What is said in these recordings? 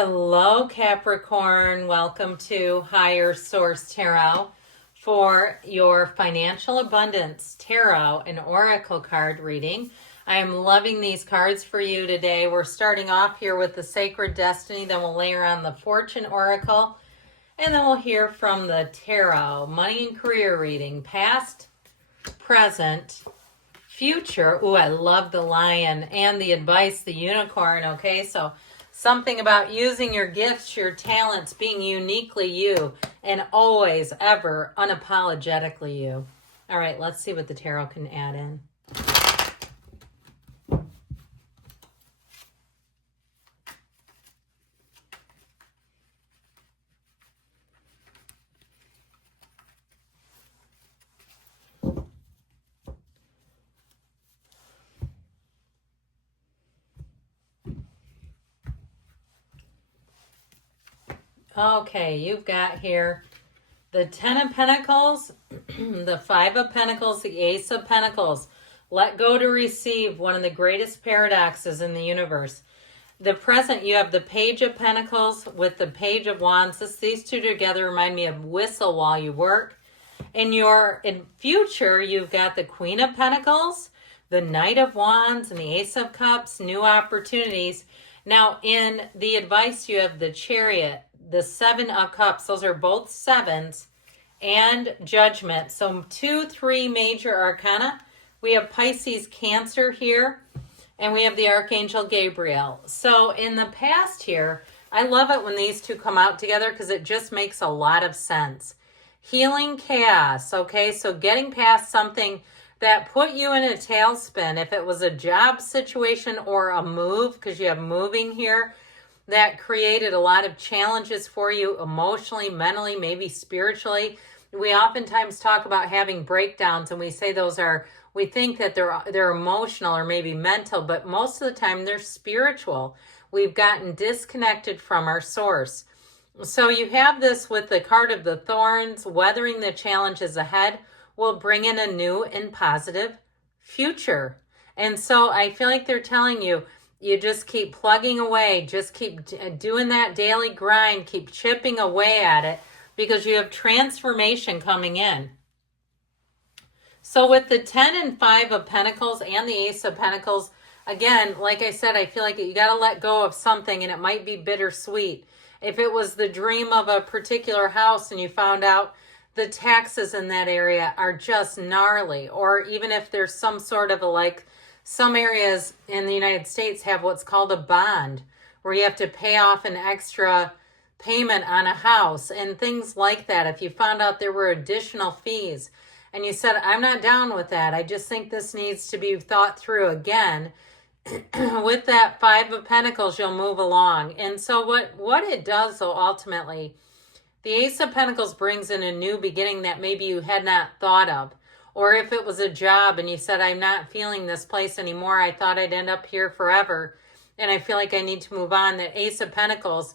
Hello, Capricorn. Welcome to Higher Source Tarot for your Financial Abundance Tarot and Oracle card reading. I am loving these cards for you today. We're starting off here with the Sacred Destiny, then we'll layer on the Fortune Oracle, and then we'll hear from the Tarot. Money and career reading, past, present, future. Ooh, I love the lion, and the advice, the unicorn. Okay, so something about using your gifts, your talents, being uniquely you, and always, ever, unapologetically you. All right, let's see what the tarot can add in. Okay, you've got here the Ten of Pentacles, the Five of Pentacles, the Ace of Pentacles. Let go to receive, one of the greatest paradoxes in the universe. The present, you have the Page of Pentacles with the Page of Wands. These two together remind me of whistle while you work. In future, you've got the Queen of Pentacles, the Knight of Wands, and the Ace of Cups, new opportunities. Now, in the advice, you have the Chariot, the Seven of Cups. Those are both sevens, and Judgment. So 2, 3 major arcana. We have Pisces, Cancer here, and we have the Archangel Gabriel. So in the past here, I love it when these two come out together because it just makes a lot of sense. Healing chaos, okay? So getting past something that put you in a tailspin. If it was a job situation or a move, because you have moving here, that created a lot of challenges for you emotionally, mentally, maybe spiritually. We oftentimes talk about having breakdowns, and we say we think that they're emotional or maybe mental, but most of the time they're spiritual. We've gotten disconnected from our source. So you have this with the card of the Thorns. Weathering the challenges ahead will bring in a new and positive future. And so I feel like they're telling you, you just keep plugging away, just keep doing that daily grind, keep chipping away at it, because you have transformation coming in. So with the 10 and 5 of Pentacles and the Ace of Pentacles, again, like I said, I feel like you got to let go of something, and it might be bittersweet. If it was the dream of a particular house and you found out the taxes in that area are just gnarly, or even if there's some sort of some areas in the United States have what's called a bond, where you have to pay off an extra payment on a house and things like that. If you found out there were additional fees and you said, I'm not down with that, I just think this needs to be thought through again, with that 5 of Pentacles, you'll move along. And so what it does, though, ultimately, the Ace of Pentacles brings in a new beginning that maybe you had not thought of. Or if it was a job and you said, I'm not feeling this place anymore, I thought I'd end up here forever, and I feel like I need to move on. That Ace of Pentacles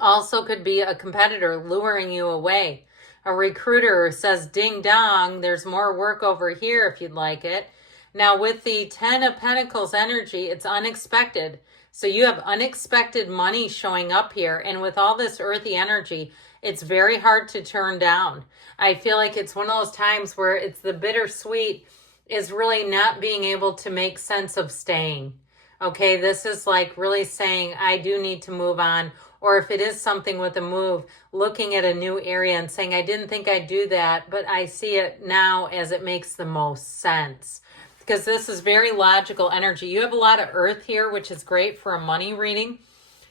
also could be a competitor luring you away. A recruiter says, ding dong, there's more work over here if you'd like it. Now with the 10 of Pentacles energy, it's unexpected. So you have unexpected money showing up here. And with all this earthy energy, it's very hard to turn down. I feel like it's one of those times where it's the bittersweet is really not being able to make sense of staying. Okay, this is like really saying, I do need to move on. Or if it is something with a move, looking at a new area and saying, I didn't think I'd do that, but I see it now as it makes the most sense. Because this is very logical energy. You have a lot of earth here, which is great for a money reading.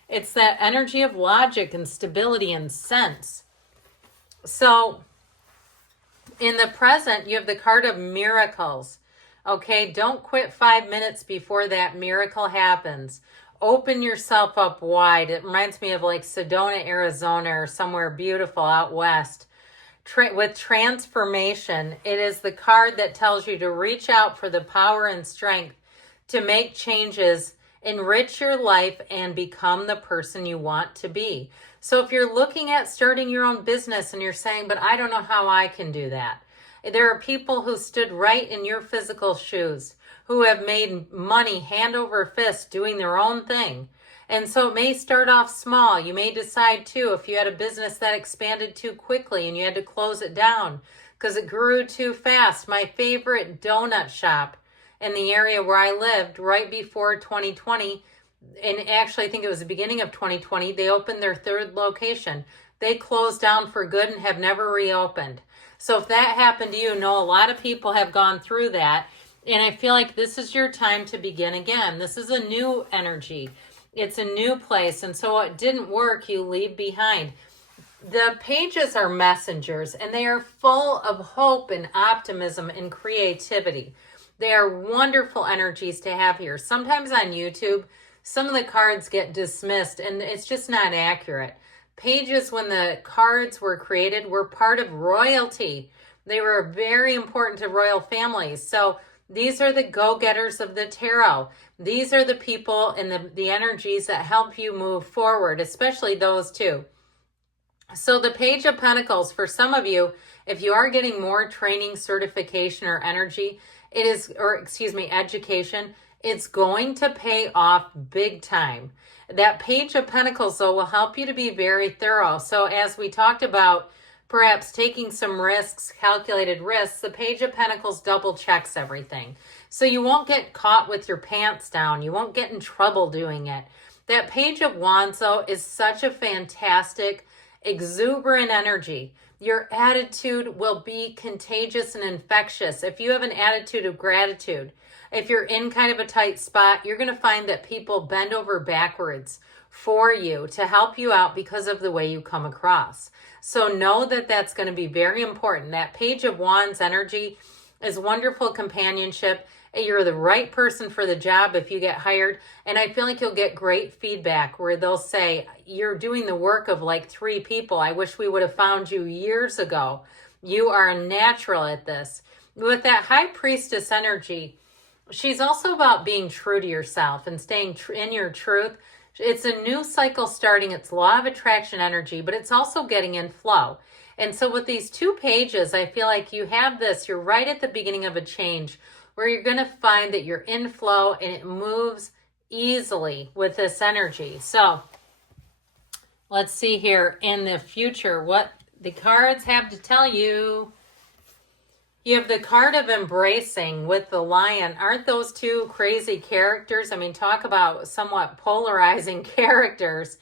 It's that energy of logic and stability and sense. So in the present, you have the card of miracles. Okay, don't quit 5 minutes before that miracle happens. Open yourself up wide. It reminds me of like Sedona, Arizona, or somewhere beautiful out west. With transformation, it is the card that tells you to reach out for the power and strength to make changes, enrich your life, and become the person you want to be. So if you're looking at starting your own business and you're saying, but I don't know how I can do that. There are people who stood right in your physical shoes, who have made money hand over fist doing their own thing. And so it may start off small. You may decide too, if you had a business that expanded too quickly and you had to close it down because it grew too fast. My favorite donut shop in the area where I lived right before 2020, and actually I think it was the beginning of 2020, they opened their third location. They closed down for good and have never reopened. So if that happened to you, know a lot of people have gone through that. And I feel like this is your time to begin again. This is a new energy. It's a new place. And so what didn't work, you leave behind. The pages are messengers, and they are full of hope and optimism and creativity. They are wonderful energies to have here. Sometimes on YouTube, some of the cards get dismissed, and it's just not accurate. Pages, when the cards were created, were part of royalty. They were very important to royal families. So these are the go-getters of the tarot. These are the people and the energies that help you move forward, especially those two. So the Page of Pentacles, for some of you, if you are getting more training, certification, or energy, education, it's going to pay off big time. That Page of Pentacles, though, will help you to be very thorough. So as we talked about, perhaps taking some risks, calculated risks, the Page of Pentacles double checks everything. So you won't get caught with your pants down. You won't get in trouble doing it. That Page of Wands, though, is such a fantastic, exuberant energy. Your attitude will be contagious and infectious. If you have an attitude of gratitude, if you're in kind of a tight spot, you're going to find that people bend over backwards for you to help you out because of the way you come across. So know that that's going to be very important. That Page of Wands energy is wonderful companionship. You're the right person for the job if you get hired. And I feel like you'll get great feedback where they'll say, you're doing the work of like 3 people. I wish we would have found you years ago. You are a natural at this. With that High Priestess energy, she's also about being true to yourself and staying in your truth. It's a new cycle starting. It's law of attraction energy, but it's also getting in flow. And so with these 2 pages, I feel like you have this. You're right at the beginning of a change where you're going to find that you're in flow and it moves easily with this energy. So let's see here in the future what the cards have to tell you. You have the card of embracing with the lion. Aren't those 2 crazy characters? I mean, talk about somewhat polarizing characters.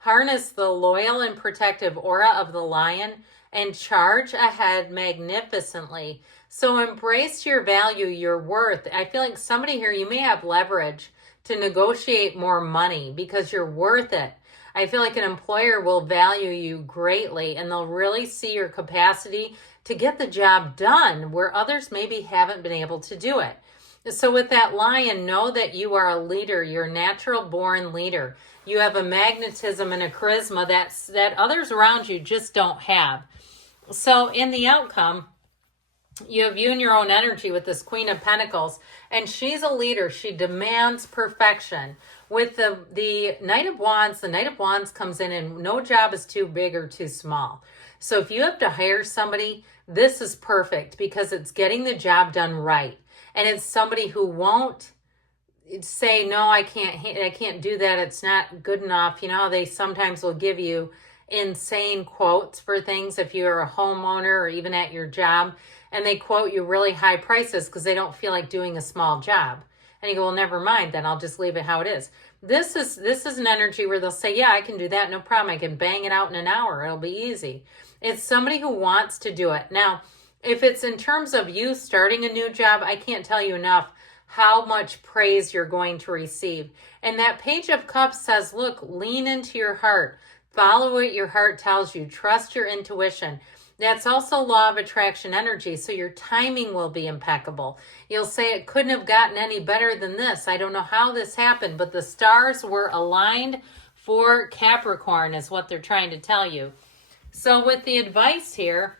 Harness the loyal and protective aura of the lion and charge ahead magnificently. So embrace your value, your worth. I feel like somebody here, you may have leverage to negotiate more money because you're worth it. I feel like an employer will value you greatly and they'll really see your capacity to get the job done where others maybe haven't been able to do it. So with that lion, know that you are a leader. You're a natural born leader. You have a magnetism and a charisma that others around you just don't have. So in the outcome, you have you and your own energy with this Queen of Pentacles, and she's a leader. She demands perfection. With the Knight of Wands, the Knight of Wands comes in and no job is too big or too small. So if you have to hire somebody, this is perfect because it's getting the job done right. And it's somebody who won't say, no, I can't do that. It's not good enough. You know, they sometimes will give you insane quotes for things if you're a homeowner or even at your job, and they quote you really high prices because they don't feel like doing a small job. And you go, well, never mind, then I'll just leave it how it is. This is an energy where they'll say, yeah, I can do that, no problem. I can bang it out in an hour. It'll be easy. It's somebody who wants to do it. Now, if it's in terms of you starting a new job, I can't tell you enough how much praise you're going to receive. And that Page of Cups says, look, lean into your heart. Follow what your heart tells you. Trust your intuition. That's also law of attraction energy, so your timing will be impeccable. You'll say it couldn't have gotten any better than this. I don't know how this happened, but the stars were aligned for Capricorn is what they're trying to tell you. So with the advice here,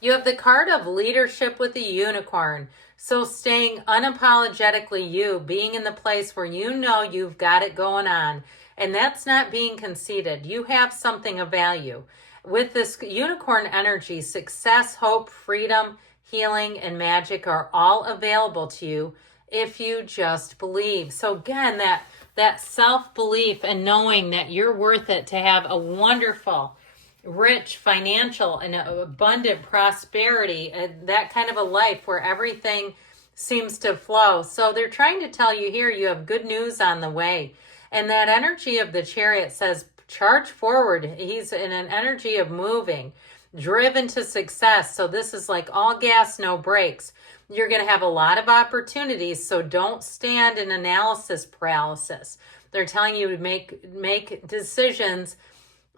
you have the card of leadership with the unicorn. So staying unapologetically you, being in the place where you know you've got it going on. And that's not being conceited. You have something of value. With this unicorn energy, success, hope, freedom, healing, and magic are all available to you if you just believe. So again, that that self-belief and knowing that you're worth it to have a wonderful, rich financial and abundant prosperity, that kind of a life where everything seems to flow. So they're trying to tell you here you have good news on the way. And that energy of the Chariot says charge forward. He's in an energy of moving, driven to success. So this is like all gas, no brakes. You're going to have a lot of opportunities, so don't stand in analysis paralysis. They're telling you to make decisions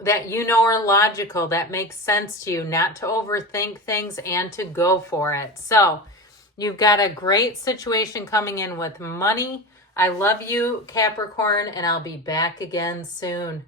that you know are logical, that makes sense to you, not to overthink things and to go for it. So you've got a great situation coming in with money. I love you, Capricorn, and I'll be back again soon.